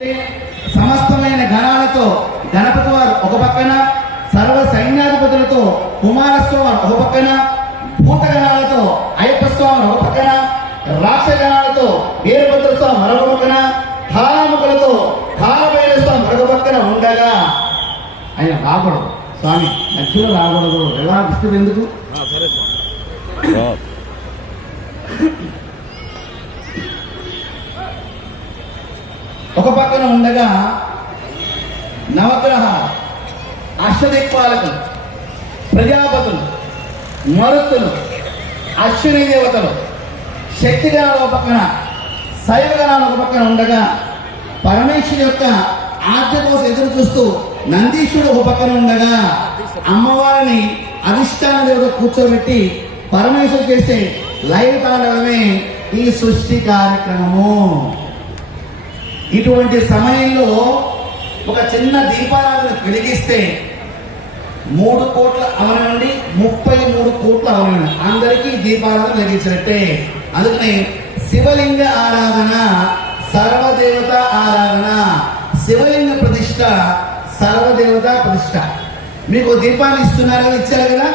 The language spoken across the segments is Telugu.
సమస్తమైన గణాలతో గణపతి వారు ఒక పక్కన, సర్వ సైన్యాధిపతులతో కుమారస్వామి ఒక పక్కన, భూతగణాలతో అయ్యప్ప స్వామి ఒక పక్కన, రాక్షగణాలతో వీరభద్ర స్వామి మరొక పక్కన, ధారాముఖులతో కాలభైరవ స్వామి మరొక పక్కన ఉండగా ఆయన రాకూడదు. స్వామి మధ్యలో రాకూడదు. ఎలా విష్ణువు ఎందుకు? ఒక పక్కన ఉండగా నవగ్రహ అష్టదిక్పాలకులు, ప్రజాపతులు, మరుత్తులు, అశ్విని దేవతలు, శక్తిగణాలు ఒక పక్కన, శైవగణాలు ఒక పక్కన ఉండగా పరమేశ్వరు యొక్క ఆజ్ఞ కోసం ఎదురు చూస్తూ నందీశ్వరుడు ఒక పక్కన ఉండగా అమ్మవారిని అధిష్టాన దేవత కూర్చోబెట్టి పరమేశ్వరు చేసే లైవ్ తాండవమే ఈ సృష్టి కార్యక్రమము. ఇటువంటి సమయంలో ఒక చిన్న దీపారాధన వెలిగిస్తే 3 కోట్ల అవనండి 33 కోట్ల అవనండి అందరికీ దీపారాధన వెలిగించినట్టే. అందుకని శివలింగ ఆరాధన, సర్వదేవత ఆరాధన, శివలింగ ప్రతిష్ట, సర్వదేవత ప్రతిష్ట. మీకు దీపాన్ని ఇస్తున్నారు కదా, ఇచ్చారు కదా.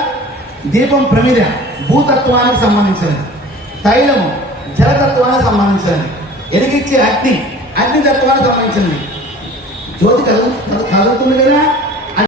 దీపం ప్రమిద భూతత్వానికి సంబంధించినది, తైలము జలతత్వానికి సంబంధించినది, ఎదిగిచ్చే అగ్ని అగ్నితత్వానికి సంబంధించినది. జ్యోతి కలుగుతుంది కదా.